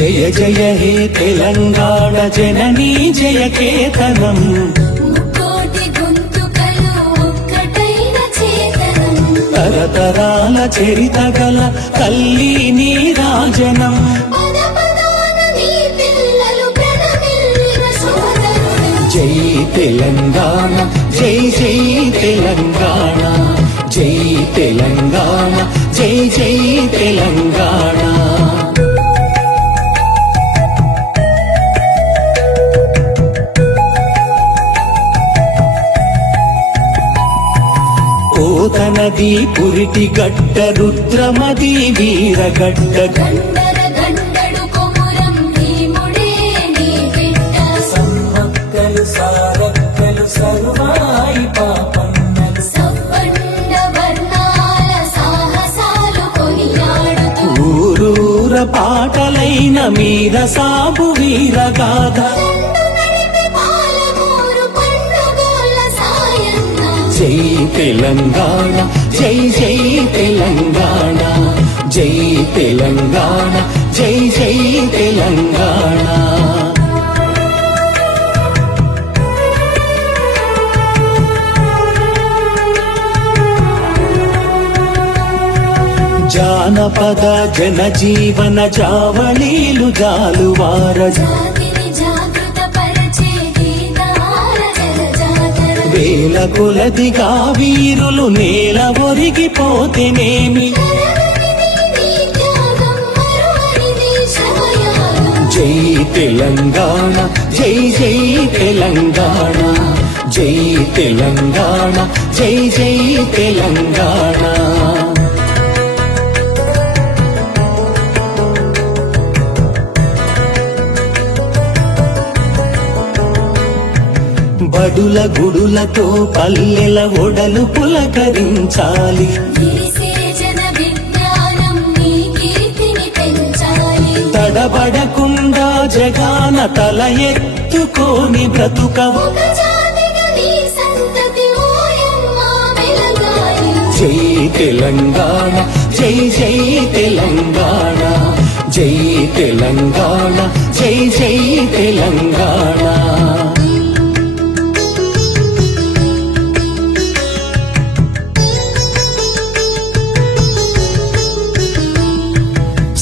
జయ జయ హే తెలంగాణ జననీ జయ కేతనం ముక్కోటి గొంతుకలు ఒక్కటైన చేతనం తరతరాల చరిత గల తల్లి నీరాజనం పద పదాన నీ పిల్లలు ప్రణమిల్లిన సోదరుడు జై తెలంగాణ జై జై తెలంగాణ జై తెలంగాణ జై జై తెలంగాణ కోతనది పురిటి గడ్డ రుద్రమది వీరగడ్డ గండర గండడు కొమురం భీముడే నీ బిడ్డ సమ్మక్కలు సారక్కలు సర్వాయి పాపన్నలు సవ్వండ వర్ణాల సాహసాలు కొనియాడుతూ ఊరూర పాటలైన మీర సాబు వీరగాథ నడిపి పాలమూరు పండుగోల సాయన్న జై తెలంగాణ జై జై తెలంగాణ జై తెలంగాణ జై జై తెలంగాణ జానపద జనజీవన జావళీలు జాలువార జాతిని జాగృత పరిచే గీతాల జలజాతర వేల కొలదిగా వీరులు నేల ఒరిగిపోతేనేమి నీ త్యాగం మరువనిది శమయాగం జై తెలంగాణ జై జై తెలంగాణ జై తెలంగాణ జై జై తెలంగాణ బడుల గుడులతో పల్లెల ఒడలు పులకరించాలి విరిసే జన విజ్ఞానం నీ కీర్తిని పెంచాలి తడబడకుండా జగాన తల ఎత్తుకోని బ్రతుకవు ఒక జాతిగా నీ సంతతి ఓయమ్మ వెలగాలి జై తెలంగాణ జై జై తెలంగాణ జై తెలంగాణ జై జై తెలంగాణ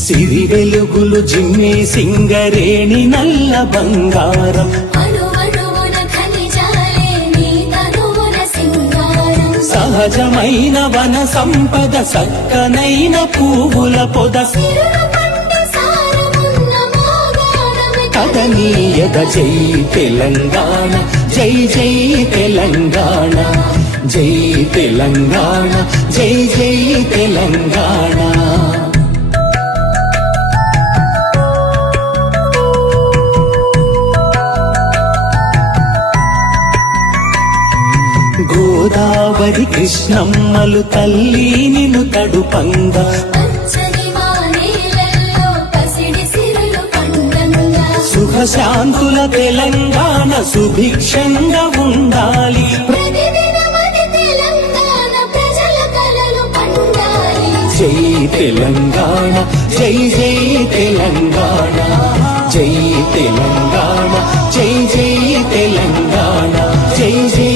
సిరి వెలుగులు జిమ్మే సింగరేణి నల్ల బంగారం అణువణువున ఖనిజాలే నీ తనువున సింగారం సహజమైన వన సంపద సక్కనైన పువ్వుల పొద సిరుల పంట సారమున్న మోగాడమే కదనీయత జై తెలంగాణ జై జై తెలంగాణ జై తెలంగాణ జై జై తెలంగాణ గోదావరి కృష్ణమ్మలు తల్లి నిన్ను తడుపంగా పచ్చని మానేలల్లో పసిడి సిరులు పండంగా సుఖశాంతుల తెలంగాణ సుభిక్షంగా ఉండాలి ప్రతిదినమది తెలంగాణ ప్రజల కలలు పండాలి జై తెలంగాణ జై జై తెలంగాణ జై తెలంగాణ జై జై తెలంగాణ జై జై